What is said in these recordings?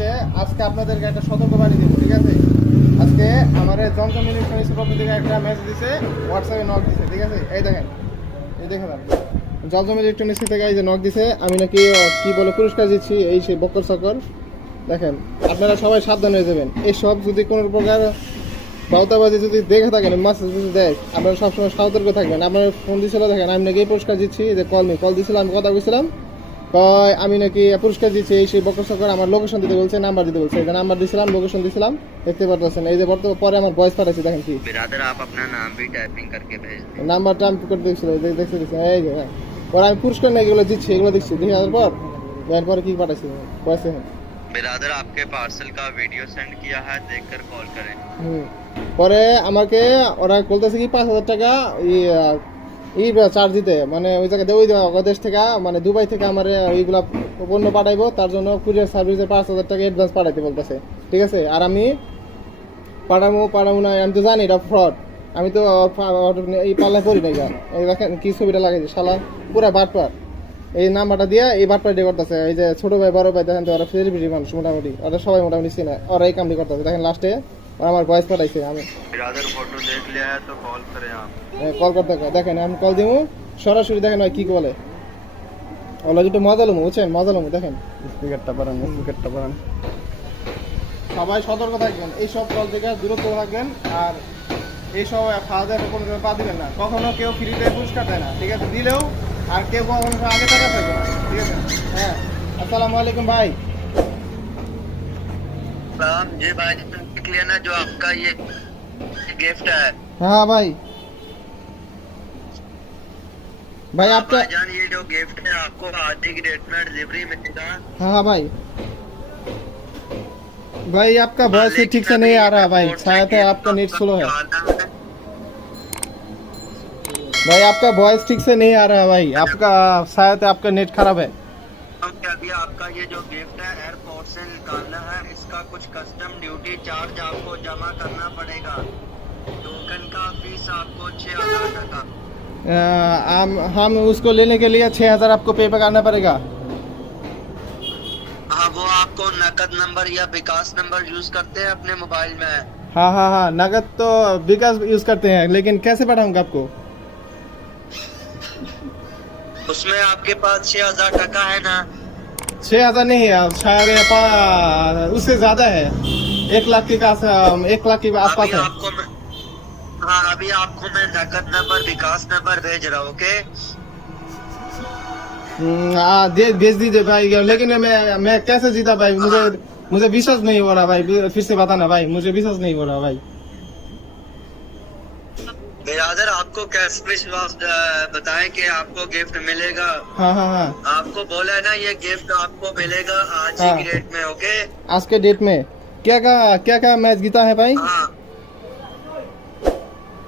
যে আজকে আপনাদেরকে একটা সতর্কবাণী দিব, ঠিক আছে? আজকে আমার জমজম ইলেকট্রনিক্সের পক্ষ থেকে একটা মেসেজ দিছে, হোয়াটসঅ্যাপে নক দিছে, ঠিক আছে? এই দেখেন, এই দেখেন জমজম ইলেকট্রনিক্স থেকে এই যে নক দিছে, আমি নাকি কি বলে পুরস্কার দিচ্ছি, এই সেই বক্কর সকর। দেখেন, আপনারা সবাই সাবধান হয়ে যাবেন। এইসব যদি কোনো প্রকার বাউতাবাজি যদি দেখে থাকেন, মেসেজ যদি দেয়, আপনারা সবসময় সতর্ক থাকবেন। আপনার ফোন দিয়েছিল, দেখেন আমি নাকি পুরস্কার দিচ্ছি, যে কল দিয়েছিলাম, আমি কথা বলছিলাম, কয় আমি নাকি পুরস্কার দিচ্ছি, এই সেই বকর সকর। আমার লোকেশন দিতে বলছে, নাম্বার দিতে বলছে, এটা নাম্বার দিয়েছিলাম, লোকেশন দিয়েছিলাম, দেখতে পাচ্ছেন। এই যে পরে আমার ভয়েস পাঠাচ্ছি, দেখেন কি बिरादर आप अपना नाम भी टाइपिंग करके भेज दें। নাম্বারটা আমি করে দেখছিল, দেখতে দিচ্ছি, এই যে হ্যাঁ। পরে আমি পুরস্কার নাকি এগুলো দিচ্ছি, এগুলো দেখছি, দেখে যাওয়ার পর এরপরে কি পাঠাচ্ছি ভয়েসে। बिरादर आपके पार्सल का वीडियो सेंड किया है, देखकर कॉल करें। পরে আমাকে ওরা বলতেছে কি 5,000 টাকা চার্জ দিতে, মানে ওই জায়গাতে ওই দেশ থেকে, মানে দুবাই থেকে আমার ওইগুলা পণ্য পাঠাইবো, তার জন্য কুরিয়ার সার্ভিসে 5,000 টাকা অ্যাডভান্স পাঠাইতে বলতেছে, ঠিক আছে? আর আমি পাঠাবো না, আমি তো জানি এটা ফ্রড। আমি তো এই পাল্লায় পড়ি নাই। এই দেখেন কি ছবিটা লাগাইছে, শালা পুরা বাটপার। এই নাম্বারটা দিয়ে এই বাটপার দিয়ে করতেছে। এই যে ছোট ভাই বড় ভাই, দেখেন তো ওরা সেলিব্রিটি মানুষ, মোটামুটি ওরা সবাই মোটামুটি চিনে, ওরা এই কামটি করতেছে। দেখেন লাস্টে আমার ভয়েস পাঠাইছে, আমি बिरादर फोटो देख लिया है तो कॉल करें आप। কল করতে দেখেন, আমি কল দিব সরাসরি। দেখেন ভাই কি বলে, ওলা যেটা মজা লমু, বুঝছেন? মজা লমু। দেখেন স্পিকারটা বাড়ান। সবাই সতর্ক থাকবেন, এইসব কল থেকে দূরত্ব থাকবেন। আর এইসব খাওয়া দাওয়া কোনো পা দিবেন না। কখনো কেউ ফ্রিতে পুরস্কার দেয় না, ঠিক আছে? দিলেও আর কেউ কখনো আগে টাকা থাকবে না, ঠিক আছে? হ্যাঁ, আসসালামু আলাইকুম ভাই। सलाम जी भाई, देख लिया ना जो आपका ये गिफ्ट है। हाँ भाई आपका, भाईजान ये जो गिफ्ट है आपको आज की डेट में डिलीवरी मिलेगा। हाँ भाई आपका वॉइस ही ठीक से नहीं आ रहा भाई, शायद है आपका नेट स्लो है भाई, आपका वॉइस ठीक से नहीं आ रहा है भाई, आपका शायद आपका नेट खराब है। अभी आपका ये जो गिफ्ट है एयरपोर्ट से निकालना है, इसका कुछ कस्टम ड्यूटी चार्ज आपको जमा करना पड़ेगा। टोकन का फीस आपको 6,000 टका। हम उसको लेने के लिए 6,000 आपको पे करना पड़ेगा। हाँ, वो आपको नकद नंबर या विकास नंबर यूज करते हैं अपने मोबाइल में? हाँ, नगद तो विकास यूज करते हैं, लेकिन कैसे पढ़ाऊंगा आपको? उसमें आपके पास 6,000 टका है ना? 6,000 नहीं है, शायद उससे ज्यादा है, 1 लाख के आसपास है। अभी आपको मैं नकद नंबर विकास नंबर भेज रहा हूँ, ओके? भेज दीजिए भाई, लेकिन मैं कैसे जीता भाई? मुझे विश्वास नहीं हो रहा भाई, फिर से बताना भाई, मुझे विश्वास नहीं हो रहा भाई। बिरादर आपको कैसे विश्वास बताएं कि आपको गिफ्ट मिलेगा? हाँ आपको बोला है ना ये गिफ्ट आपको मिलेगा आज हाँ। की डेट में, ओके? आज के डेट में क्या मैच जीता है भाई? हाँ,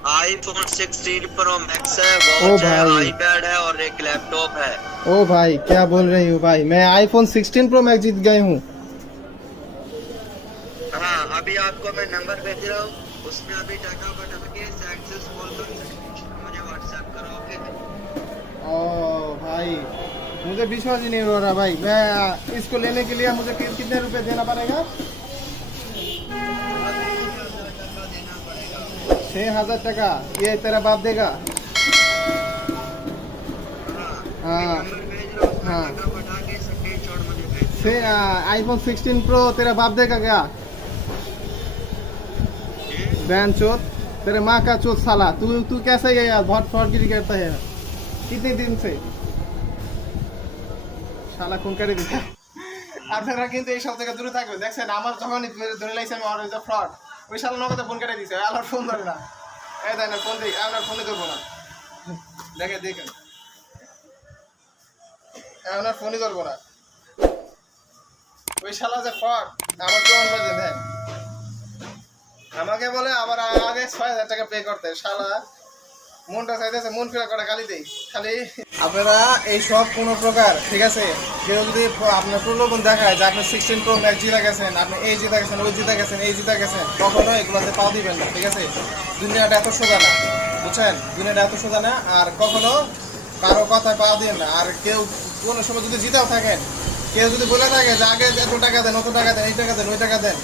iPhone 16 Pro Max है, ओ वॉच है, भाई। आईपैड है और एक लैपटॉप है। ओ भाई क्या बोल रही हूँ भाई, मैं iPhone 16 Pro Max जीत गए हूँ। हाँ, अभी आपको मैं नंबर भेज रहा हूँ, उसमें अभी टका बटा के सक्सेसफुल कर मुझे व्हाट्सएप करो, ओके? ओ भाई मुझे विश्वास ही नहीं हो रहा भाई, मैं इसको लेने के लिए मुझे कितने रुपए देना पड़ेगा? 6,000 टका, ये तेरा बाप देगा? हाँ iPhone 16 Pro तेरा बाप देगा क्या? बहन चोद, तेरे माँ का चोद साला, तू कैसा है यार? बहुत फ्रॉडगिरी करता है यार, कितने दिन से শালা কোন করে দিছে। আপনারা কিন্তু এই সব থেকে দূরে থাকবেন। দেখছেন আমার যখন ধরে লাইছে আমি আর যে ফ্রড, ওই শালা নগদে ফোন করে দিছে, আমার ফোন ধরে না। এই দেন ফোন দিই, আপনার ফোনে ধরবো না। দেখেন আপনার ফোনই ধরবো না। ওই শালা যে ফ্রড, আমার কেমন করে দেন, আমাকে বলে আবার আগে 6,000 টাকা পে করতে। শালা মনটা চাইতেছে মন ফেরা করে গালি দেই খালি। আপনারা এই সব কোনো প্রকার, ঠিক আছে, কেউ যদি আপনার প্রলোভন দেখায় যে আপনি 16 Pro Max জিতে গেছেন, আপনি এই জিতে গেছেন, ওই জিতে গেছেন, এই জিতে গেছেন, কখনো এগুলোতে পা দিবেন না, ঠিক আছে? দুনিয়াটা এত সোজা না, বুঝছেন? দুনিয়াটা এত সোজা না। আর কখনো কারো কথায় পা দিবেন না। আর কেউ কোনো সময় যদি জিতেও থাকেন, কেউ যদি বলে থাকে যে আগে এত টাকা দেন, অত টাকা দেন, এই টাকা দেন, ওই টাকা দেন,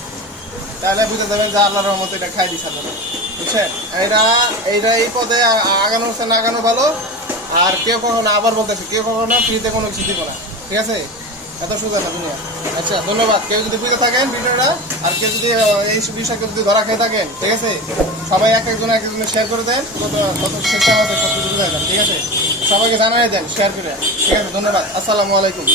তাহলে বুঝে যাবেন যে আল্লাহর রহমতে এটা খাই দিচ্ছে আপনারা, বুঝছেন? এইটা এই পদে আগানো হচ্ছে না আগানো ভালো। আর কেউ কখনো আবার বলতেছে, কেউ কখনো ফ্রিতে কোনো কিছু দিব না, ঠিক আছে? এত সোজা না দুনিয়া। আচ্ছা, ধন্যবাদ। কেউ যদি বুঝে থাকেন ভিডিওটা, আর কেউ যদি এই বিষয়কে যদি ধরা খেয়ে থাকেন, ঠিক আছে, সবাই এক একজনের শেয়ার করে দেন, কত চেষ্টা হবে সব কিছু বুঝে দেন, ঠিক আছে? সবাইকে জানাই দেন শেয়ার করে, ঠিক আছে? ধন্যবাদ। আসসালামু আলাইকুম।